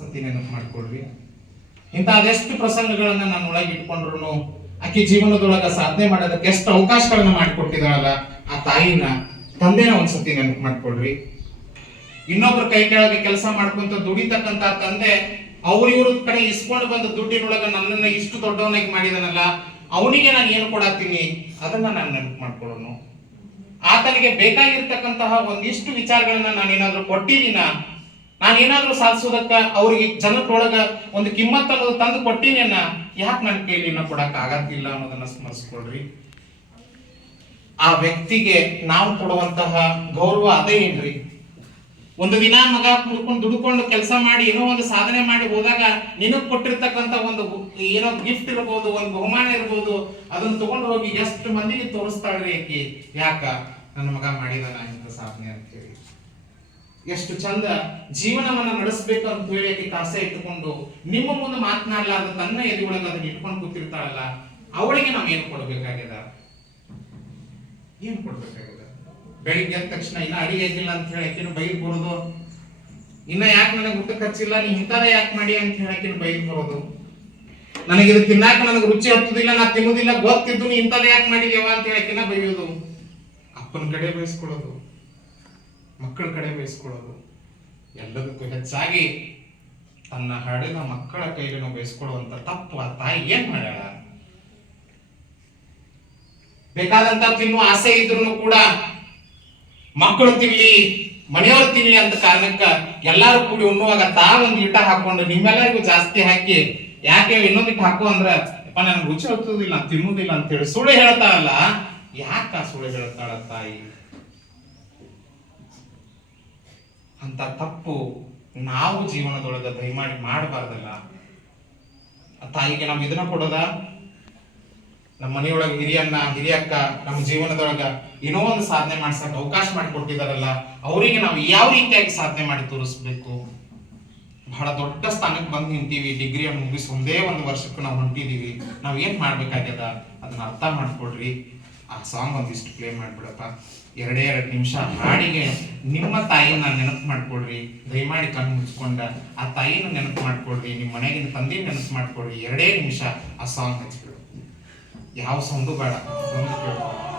ಸತಿ ನೆನಪು ಮಾಡ್ಕೊಳ್ರಿ. ಇಂಥ ಅದೆಷ್ಟು ಪ್ರಸಂಗಗಳನ್ನ ನಾನು ಒಳಗೆ ಇಟ್ಕೊಂಡ್ರು ಆಕೆ ಜೀವನದೊಳಗ ಸಾಧನೆ ಮಾಡೋದಕ್ಕೆ ಎಷ್ಟು ಅವಕಾಶಗಳನ್ನ ಮಾಡಿಕೊಟ್ಟಿದ್ದಾಳಲ್ಲ ಆ ತಾಯಿನ, ತಂದೆನ ಒಂದ್ಸತಿ ನೆನಪು ಮಾಡ್ಕೊಳ್ರಿ. ಇನ್ನೊಬ್ರ ಕೈ ಕೆಳಗೆ ಕೆಲಸ ಮಾಡ್ಕೊಂತ ದುಡಿತಕ್ಕಂತ ತಂದೆ ಅವ್ರ ಕಡೆ ಇಸ್ಕೊಂಡು ಬಂದ ದುಡ್ಡಿನೊಳಗ ನನ್ನನ್ನ ಇಷ್ಟು ದೊಡ್ಡವನಾಗಿ ಮಾಡಿದನಲ್ಲ, ಅವನಿಗೆ ನಾನು ಏನು ಕೊಡತ್ತೀನಿ ಅದನ್ನ ನಾನು ನೆನಪು ಮಾಡ್ಕೊಳ್ಳೋನು. ಆತನಿಗೆ ಬೇಕಾಗಿರ್ತಕ್ಕಂತಹ ಒಂದಿಷ್ಟು ವಿಚಾರಗಳನ್ನ ನಾನೇನಾದ್ರೂ ಕೊಟ್ಟಿದ್ದೀನ, ನಾನೇನಾದ್ರೂ ಸಾಧಿಸೋದಕ್ಕ ಅವ್ರಿಗೆ ಜನರೊಳಗ ಒಂದು ಕಿಮ್ಮತ್ ಅನ್ನೋದು ತಂದು ಕೊಟ್ಟಿನೇನ, ಯಾಕೆ ನನ್ನ ಕೈಲಿ ಇನ್ನ ಕೊಡಕ್ ಆಗತ್ತಿಲ್ಲ ಅನ್ನೋದನ್ನ ಸ್ಮರಿಸ್ಕೊಳ್ರಿ. ಆ ವ್ಯಕ್ತಿಗೆ ನಾವು ಕೊಡುವಂತಹ ಗೌರವ ಅದೇ ಏನ್ರಿ. ಒಂದು ದಿನ ಮಗ ಕುಡ್ಕೊಂಡು ದುಡ್ಕೊಂಡು ಕೆಲಸ ಮಾಡಿ ಏನೋ ಒಂದು ಸಾಧನೆ ಮಾಡಿ ಹೋದಾಗ ನಿನಗ್ ಕೊಟ್ಟಿರ್ತಕ್ಕಂಥ ಒಂದು ಏನೋ ಗಿಫ್ಟ್ ಇರ್ಬೋದು, ಒಂದು ಬಹುಮಾನ ಇರ್ಬೋದು, ಅದನ್ನ ತಗೊಂಡು ಹೋಗಿ ಎಷ್ಟು ಮಂದಿಗೆ ತೋರಿಸ್ತಾಳ್ರಿ ಆಕಿ, ಯಾಕ ನನ್ನ ಮಗ ಮಾಡಿದಾನ ಇಂಥ ಸಾಧನೆ ಅಂತ ಹೇಳಿ. ಎಷ್ಟು ಚಂದ ಜೀವನವನ್ನ ನಡೆಸಬೇಕು ಅಂತ ಹೇಳಿ ಆಕಿ ಕಾಸೆ ಇಟ್ಟುಕೊಂಡು ನಿಮ್ಮ ಮುಂದೆ ಮಾತನಾಡಲಾರ್ದ ತನ್ನ ಎದೆ ಒಳಗೆ ಅದನ್ನ ಇಟ್ಕೊಂಡು ಕೂತಿರ್ತಾಳಲ್ಲ, ಅವಳಿಗೆ ನಾವ್ ಏನ್ ಕೊಡ್ಬೇಕಾಗ್ಯದ? ಏನ್ ಕೊಡ್ಬೇಕಾಗ್ಯದ? ಬೆಳಿಗ್ಗೆ ಎದ್ದ ತಕ್ಷಣ ಇನ್ನ ಅಡಿಗೆ ಆಗಿಲ್ಲ ಅಂತ ಹೇಳಿ ಆಕಿನ ಬೈದ್ ಬರೋದು, ಇನ್ನ ಯಾಕೆ ನನಗೆ ಊಟಕ್ಕೆ ಹಚ್ಚಿಲ್ಲ, ನೀ ಇಂಥದ ಯಾಕೆ ಮಾಡಿ ಅಂತ ಹೇಳಿ ಆಕಿನ ಬೈದ್ ಬರೋದು, ನನಗಿದು ತಿನ್ನಾಕ ನನಗೆ ರುಚಿ ಹತ್ತುದಿಲ್ಲ, ನಾ ತಿನ್ನುದಿಲ್ಲ ಗೊತ್ತಿದ್ದು ನೀ ಇಂಥದ ಯಾಕೆ ಮಾಡಿದ್ಯವ ಅಂತ ಹೇಳಿ ಆಕಿನ ಬೈಯೋದು. ಅಪ್ಪನ ಕಡೆ ಬಯಸ್ಕೊಳ್ಳೋದು, ಮಕ್ಕಳ ಕಡೆ ಬಯಸ್ಕೊಳ್ಳೋದು, ಎಲ್ಲದಕ್ಕೂ ಹೆಚ್ಚಾಗಿ ತನ್ನ ಹಡಿದ ಮಕ್ಕಳ ಕೈಗೆ ಬಯಸ್ಕೊಳ್ಳುವಂತ ತಪ್ಪು ಆ ತಾಯಿ ಏನ್ ಮಾಡ್ಯಾಳ? ಬೇಕಾದಂತ ತಿನ್ನುವ ಆಸೆ ಇದ್ರು ಕೂಡ ಮಕ್ಕಳು ತಿನ್ಲಿ, ಮನೆಯವರು ತಿನ್ಲಿ ಅಂತ ಕಾರಣಕ್ಕ ಎಲ್ಲಾರು ಕೂಡಿ ಉಣ್ಣುವಾಗ ತಾವೊಂದು ಇಟ್ಟ ಹಾಕೊಂಡು ನಿಮ್ಮೆಲ್ಲರಿಗೂ ಜಾಸ್ತಿ ಹಾಕಿ, ಯಾಕೆ ಇನ್ನೊಂದಿಟ್ಟು ಹಾಕು ಅಂದ್ರ ಅಪ್ಪ ನನ್ಗೆ ರುಚಿ ಹತ್ತುದಿಲ್ಲ, ತಿನ್ನುವುದಿಲ್ಲ ಅಂತ ಹೇಳಿ ಸುಳ್ಳು ಹೇಳ್ತಾಳಲ್ಲ. ಯಾಕ ಸುಳ್ಳು ಹೇಳ್ತಾಳ ತಾಯಿ? ಅಂತ ತಪ್ಪು ನಾವು ಜೀವನದೊಳಗ ದಯಮಾಡಿ ಮಾಡಬಾರ್ದಲ್ಲ. ಆ ತಾಯಿಗೆ ನಾವು ಇದನ್ನ ಕೊಡೋದ? ನಮ್ಮ ಮನೆಯೊಳಗೆ ಹಿರಿಯಕ್ಕ ನಮ್ಮ ಜೀವನದೊಳಗ ಏನೋ ಒಂದು ಸಾಧನೆ ಮಾಡ್ಸಕ್ ಅವಕಾಶ ಮಾಡಿಕೊಟ್ಟಿದಾರಲ್ಲ, ಅವರಿಗೆ ನಾವು ಯಾವ ರೀತಿಯಾಗಿ ಸಾಧನೆ ಮಾಡಿ ತೋರಿಸ್ಬೇಕು? ಬಹಳ ದೊಡ್ಡ ಸ್ಥಾನಕ್ಕೆ ಬಂದು ನಿಂತೀವಿ, ಡಿಗ್ರಿಯನ್ನು ಮುಗಿಸಿ ಒಂದೇ ಒಂದು ವರ್ಷಕ್ಕೆ ನಾವು ಹೊಂಟಿದೀವಿ, ನಾವ್ ಏನ್ ಮಾಡ್ಬೇಕಾಗ್ಯದ ಅದನ್ನ ಅರ್ಥ ಮಾಡ್ಕೊಡ್ರಿ. ಆ ಸಾಂಗ್ ಒಂದಿಷ್ಟು ಪ್ಲೇ ಮಾಡ್ಬಿಡಪ್ಪ, 2 ನಿಮಿಷ ಹಾಡಿಗೆ ನಿಮ್ಮ ತಾಯಿನ ನೆನಪು ಮಾಡ್ಕೊಡ್ರಿ. ದಯಮಾಡಿ ಕಣ್ಣು ಮುಚ್ಕೊಂಡ ಆ ತಾಯಿನ ನೆನಪು ಮಾಡ್ಕೊಡ್ರಿ, ನಿಮ್ಮ ಮನೆಗಿನ ತಂದೆ ನೆನಪು ಮಾಡ್ಕೊಡ್ರಿ. 2 ನಿಮಿಷ ಆ ಸಾಂಗ್ ಹಚ್ಬಿಡು, ಯಾವ ಸೌಂಡು ಬೇಡ.